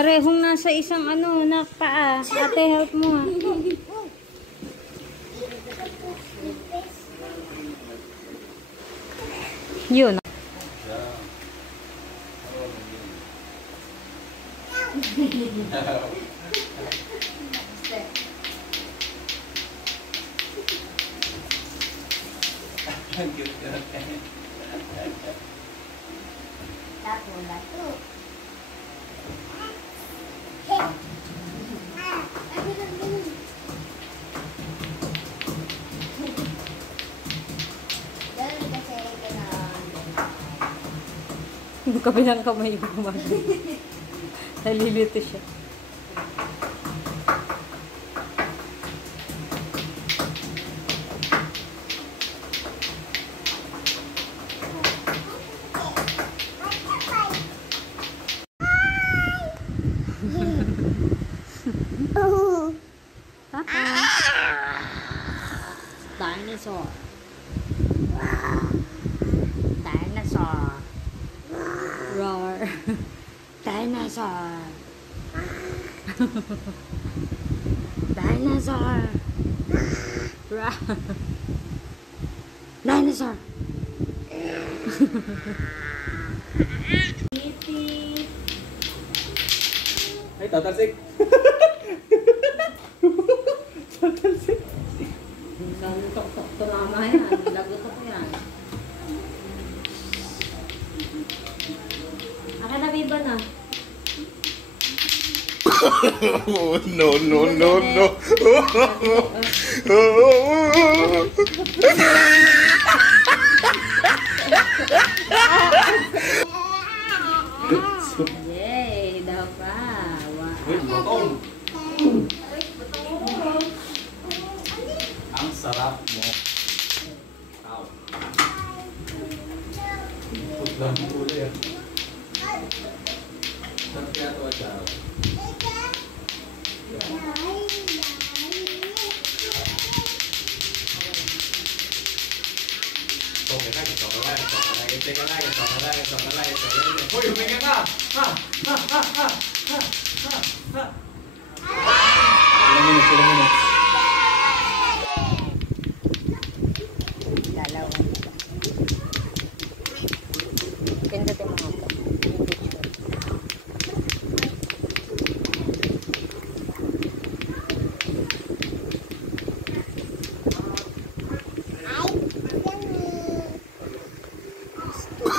Parehong nasa isang ano, na paa. Ate, help mo ha. Yun. Kabilang kamay yung gumagay. Nalilito siya. Dinosaur. Dinosaur. Roar. Dinosaur. Dinosaur. Roar. Dinosaur. Ay, tatalsik. Tatalsik. Tok-tok to mama yan. Lagot ako yan. Akin na, Biba na. No, no, no, no. Yay, daw pa. Wait, batong. Ang sarap mo. Ow. Putlang ulo yan. Saan kaya ito siya? Hoy, huminga ka! Ha! Ha! Ha! Ha! Ha! Ha! Ha! Ilang minutes. Dalawan. Pindutin mo ako.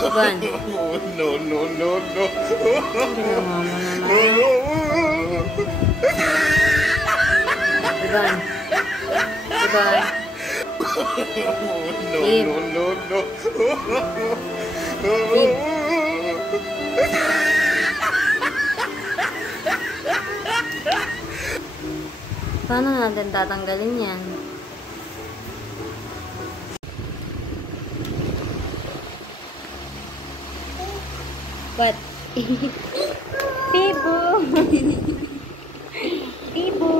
Iban. No, no, no, no. Iban. Iban. No, no, no, no. Paano natin tatanggalin yan? What? Pibo! Pibo!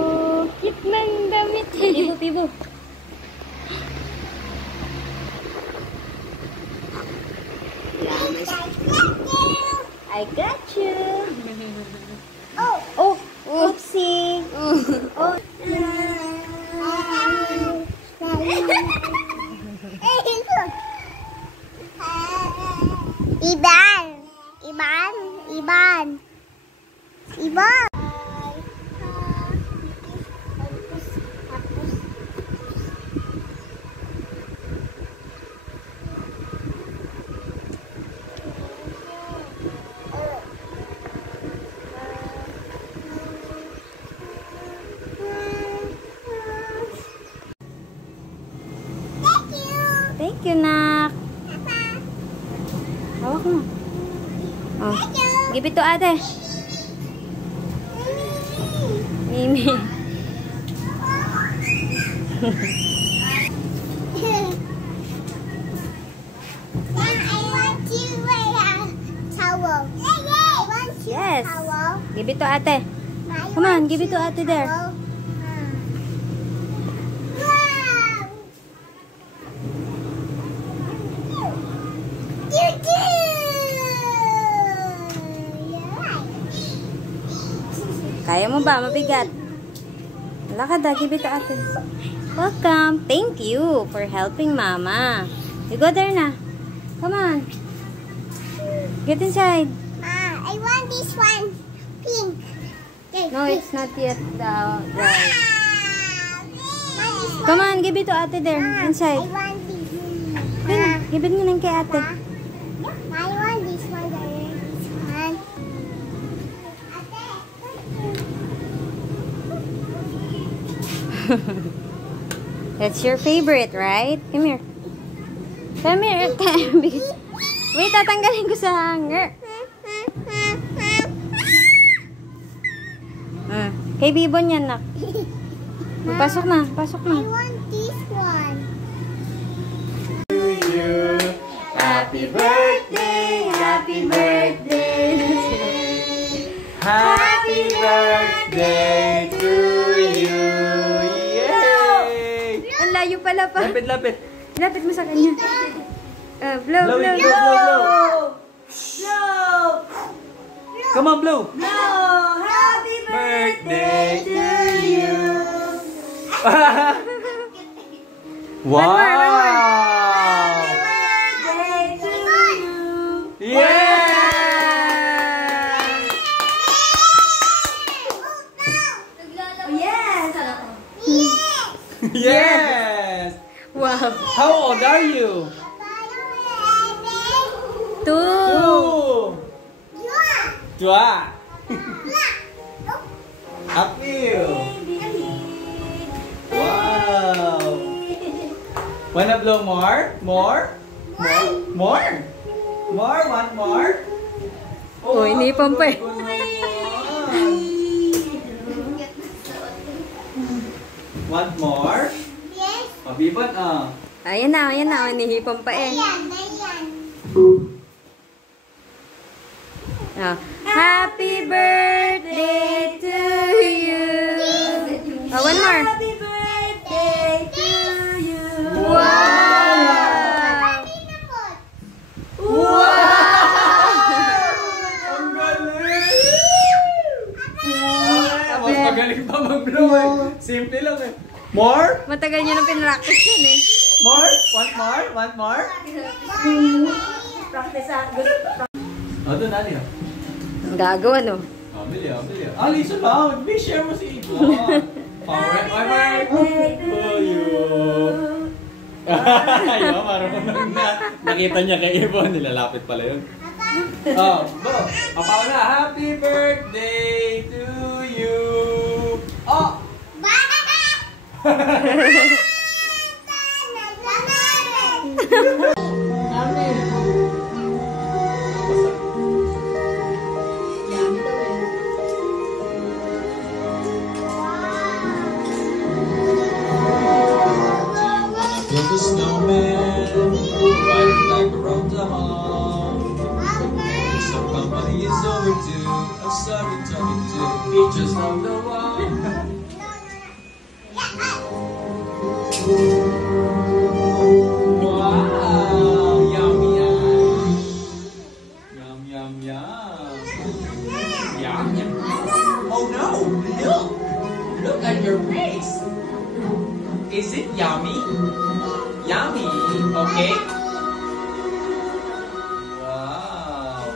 Cute ng damit. Pibo, Pibo. I got you. Oh, oh, oopsie. Oh. Iban. Iban. Iban. Iban. Thank you, Nak. Hawak mo. Oh. Give it to ate. Mimi. Yes. Give it to ate. Come on, give it to ate there. Kaya mo ba? Mabigat. Lakad ah. Give it to ate. Welcome. Thank you for helping mama. You go there na. Come on. Get inside. I want this one. Pink. No, it's not yet dry. Come on, give it to ate there. Inside. I want this. Give it nga kay ate. I want this one. This one. That's your favorite, right? Come here. Come here. Wait, tatanggalin ko sa hanger. Kay Bibon yan, nak. Pasok na, pasok na. I want this one. To you. Happy birthday, happy birthday. Happy birthday to you. Yay! Ang layo pala pa. Lapit, lapit. Lapit mo sa kanya. Blow, Blow blow, it, blow. blow. Blow. Come on, blow. Blow. Happy Birthday to you. Wow! Happy birthday to you. Yeah! Yes. Yes! Wow. How old are you? 2. 2. Appeal. Wow. Wanna blow more? More? More? More? Want more? Oh, inipan pa eh. Want more? Yes. Mabibon, Ayan na, ayan na. Inihipan pa eh. Ayan, ayan. Happy birthday to you. One more. Happy birthday to you. Wow. Wow! Ang galing! Mas magaling pa mag-blow eh. Simple lang eh. More? Matagal nyo nang pinractice yun eh. More? Want more? Want more? Practice Doon natin ah. Ang gagawa no. Bili. Alyceson lang. Share mo si Ibo. Power to you. Ayaw, marunong na. Nakita niya kay Ibo. Nilalapit pala yun. Go. Papaw na. Happy birthday to you. Oh! Build a snowman, ride it like around the hall. Some company is overdue. I'm sorry, talking to just on the wall. Wow, yummy, yum. Yum. Oh no, milk! Look at your face. Is it yummy? Yummy, okay? Wow.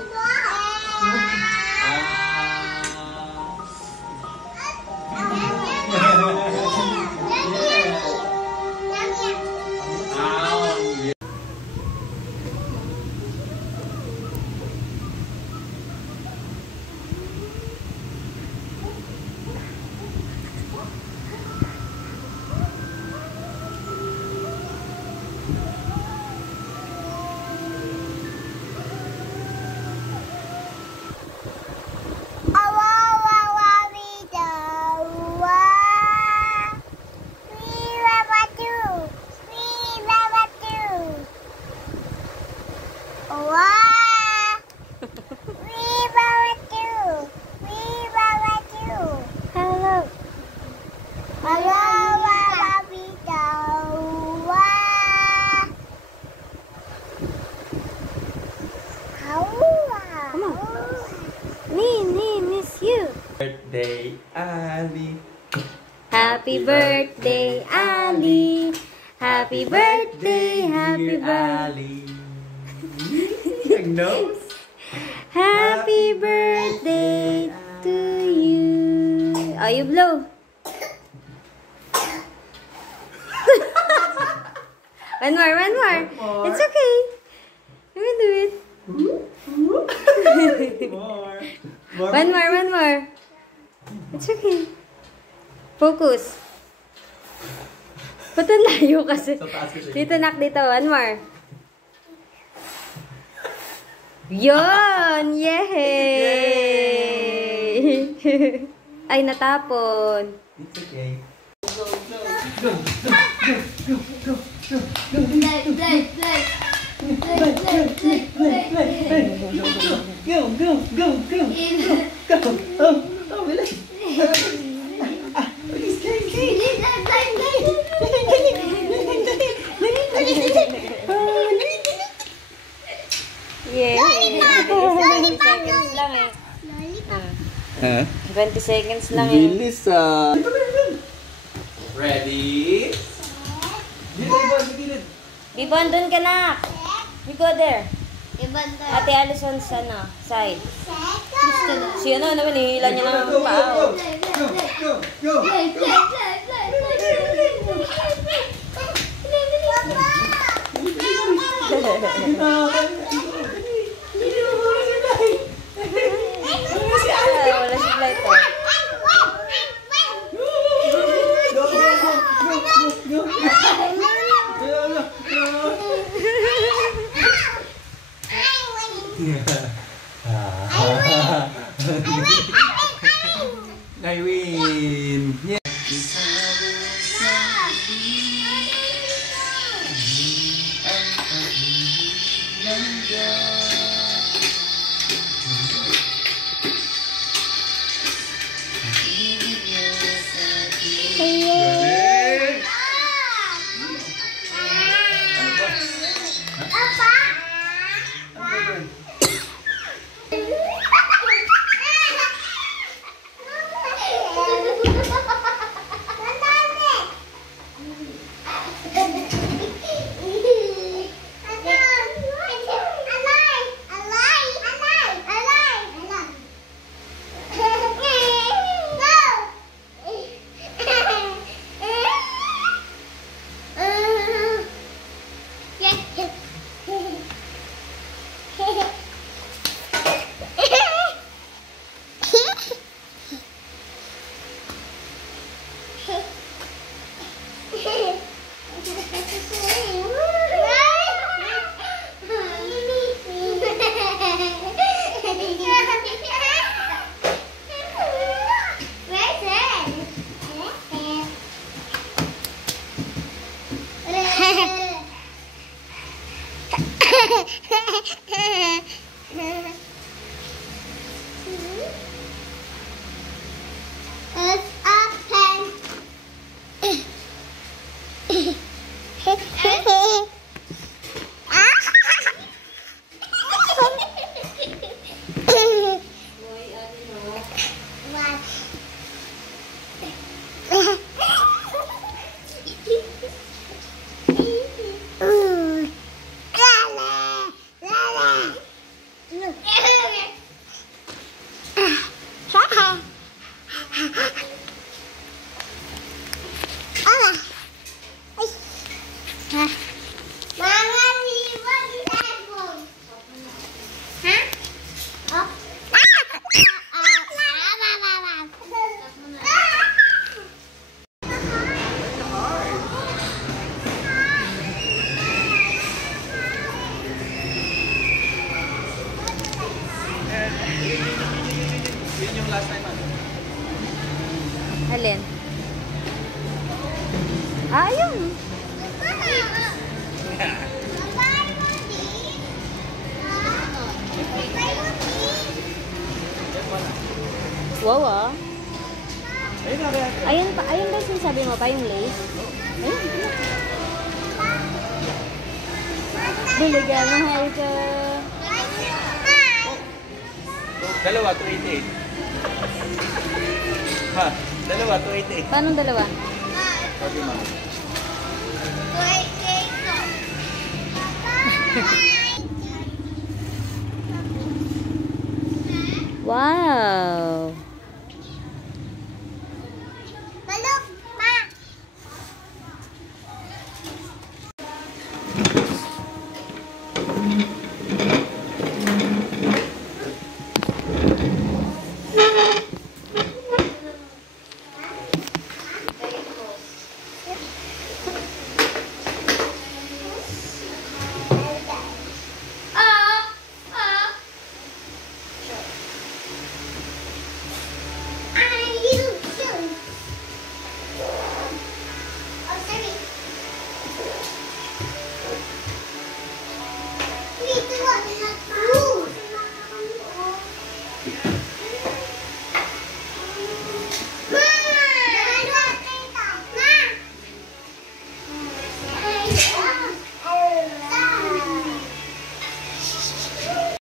birthday, Ali. Happy birthday, Ali. Happy birthday, happy birthday. Ali. Your nose. Happy birthday to you. Oh, you blow. One more, one more. It's okay. You can do it. More. One more, one more. It's okay. Focus. Ba't ang layo kasi? Sa taas ko siya. Dito, nak, dito. One more. Yun! Yay! Ay, natapon. It's okay. Yay! 20 seconds lang eh. 20 seconds lang eh. Bilis ah. Ready? Dito, Ibon, sa gilid. Ibon, dun ka na. You go there. Ate Alyceson sa side. Si ano naman, hihila niya ng pao. Go! Wala si flight ko. I win! Yeah! Yun yung last time ano? Alin? Ah, yun. Wow, ah. Ayun na, kaya. Ayun ba yung sinasabi mo pa, yung lace? Ayun. Biligan, mahal ka. Dalawa, 288. Ha, dalawa, 288. Paano dalawa? Sabi mo. Wow! Balok, ma.